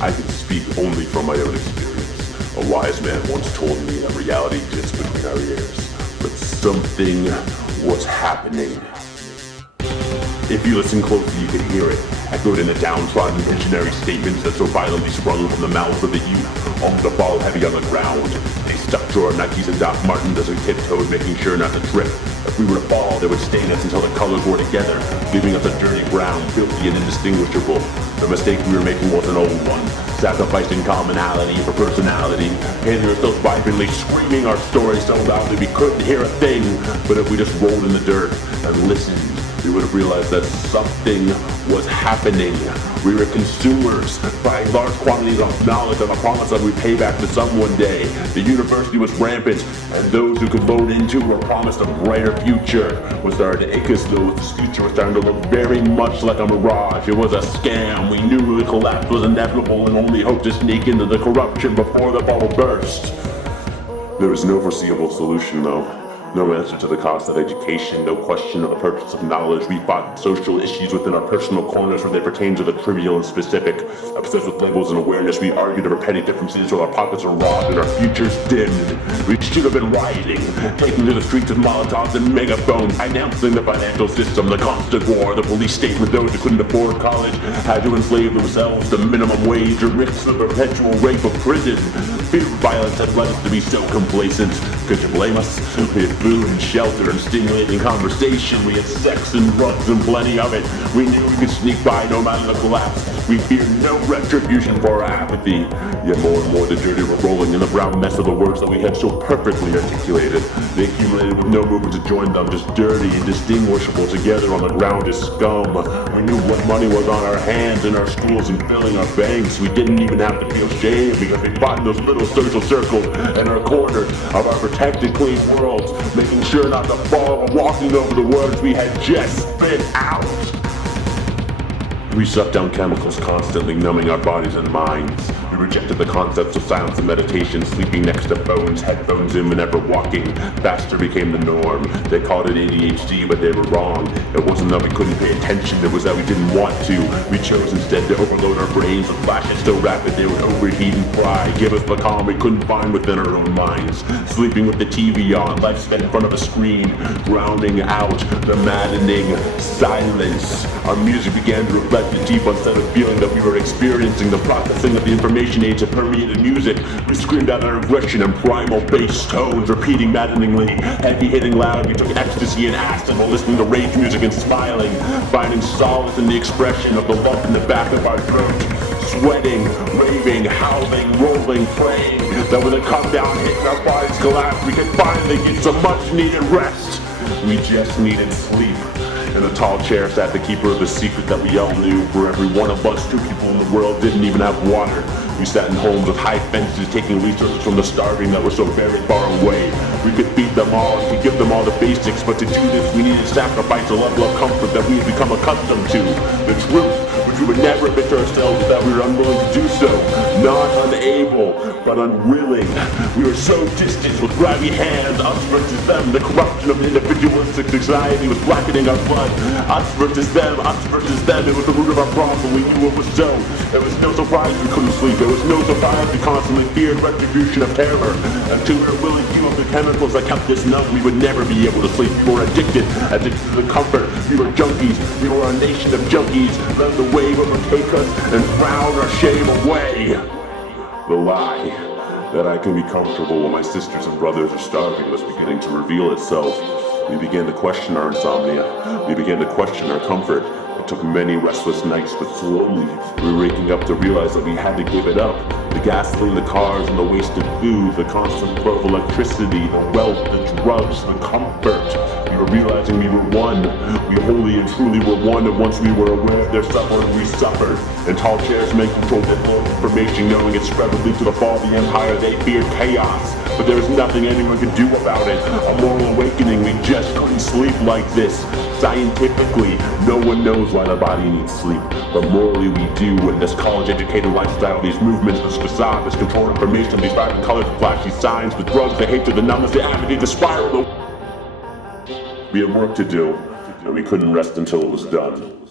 I can speak only from my own experience. A wise man once told me that reality exists between our ears, but something was happening. If you listen closely, you can hear it, echoed in the downtrodden visionary statements that so violently sprung from the mouths of the youth, only to fall heavy on the ground. They stuck to our Nikes and Doc Martens as we tiptoed, making sure not to trip. If we were to fall, they would stain us until the colors wore together, leaving us a dirty brown, filthy and indistinguishable. The mistake we were making was an old one, sacrificing commonality for personality, painting ourselves vibrantly, screaming our story so loudly we couldn't hear a thing. But if we just rolled in the dirt and listened, we would have realized that something was happening. We were consumers, buying large quantities of knowledge on a promise that we'd pay back to some one day. The university was rampant, and those who could load into were promised a brighter future. Was starting to ache as though this future was starting to look very much like a mirage. It was a scam. We knew the collapse was inevitable and only hoped to sneak into the corruption before the bubble burst. There was no foreseeable solution, though. No answer to the cost of education, no question of the purchase of knowledge. We fought social issues within our personal corners where they pertain to the trivial and specific. Obsessed with labels and awareness, we argued over petty differences while our pockets were robbed and our futures dimmed. We should have been rioting, taking to the streets with Molotovs and megaphones, announcing the financial system, the constant war, the police state with those who couldn't afford college, had to enslave themselves to minimum wage or risk the perpetual rape of prison. Fear of violence had led us to be so complacent. Could you blame us? We had food and shelter and stimulating conversation. We had sex and drugs and plenty of it. We knew we could sneak by no matter the collapse. We feared no retribution for our apathy. Yet more and more the dirty were rolling in the brown mess of the words that we had so perfectly articulated. They accumulated with no movement to join them, just dirty, indistinguishable together on the ground as scum. We knew what money was on our hands, in our schools, and filling our banks. We didn't even have to feel shame because we fought in those little social circles in our corners of our protected, clean worlds, making sure not to fall while walking over the words we had just spit out. We sucked down chemicals constantly, numbing our bodies and minds. We rejected the concepts of silence and meditation, sleeping next to phones, headphones in whenever walking. Faster became the norm. They called it ADHD, but they were wrong. It wasn't that we couldn't pay attention, it was that we didn't want to. We chose instead to overload our brains with flashes so rapid they would overheat and fry. Give us the calm we couldn't find within our own minds. Sleeping with the TV on, life spent in front of a screen, drowning out the maddening silence. Our music began to reflect the deep unsettled feeling that we were experiencing. The processing of the information age had permeated music. We screamed out our aggression in primal bass tones, repeating maddeningly, heavy-hitting loud. We took ecstasy and acid while listening to rage music and smiling, finding solace in the expression of the lump in the back of our throat. Sweating, raving, howling, rolling, praying that when the come down hit and our bodies collapsed, we could finally get some much-needed rest. We just needed sleep. In a tall chair sat the keeper of the secret that we all knew. For every one of us, 2 people in the world didn't even have water. We sat in homes with high fences, taking resources from the starving that were so very far away. We could feed them all and could give them all the basics, but to do this, we needed to sacrifice a level of comfort that we had become accustomed to. The truth, which we would never admit to ourselves that we were unwilling to do so. Not unable, but unwilling. We were so distant with grabby hands, us versus them. The corruption of individualistic society was blackening our blood. Us versus them, it was the root of our problem. We knew it was so. There was no surprise we couldn't sleep. There was no surprise we constantly feared retribution of terror. Until we were willing to use the chemicals that kept us numb, we would never be able to sleep. We were addicted to the comfort. We were junkies. We were a nation of junkies. Let the wave overtake us and drown our shame away. The lie that I can be comfortable while my sisters and brothers are starving was beginning to reveal itself. We began to question our insomnia. We began to question our comfort. It took many restless nights, but slowly we were waking up to realize that we had to give it up. The gasoline, the cars, and the wasted food, the constant flow of electricity, the wealth, the drugs, the comfort. We were realizing we were one. We wholly and truly were one, and once we were aware of their suffering, we suffered. And tall chairs men controlled their flow of information, knowing it spread would lead to the fall of the empire. They feared chaos, but there was nothing anyone could do about it. A moral awakening, we just couldn't sleep like this. Scientifically, no one knows why the body needs sleep, but morally we do. In this college-educated lifestyle, these movements, this facade, this controlled information, these vibrant colors, flashy signs, the drugs, the hatred, the numbness, the apathy, the spiral. We had work to do, and we couldn't rest until it was done.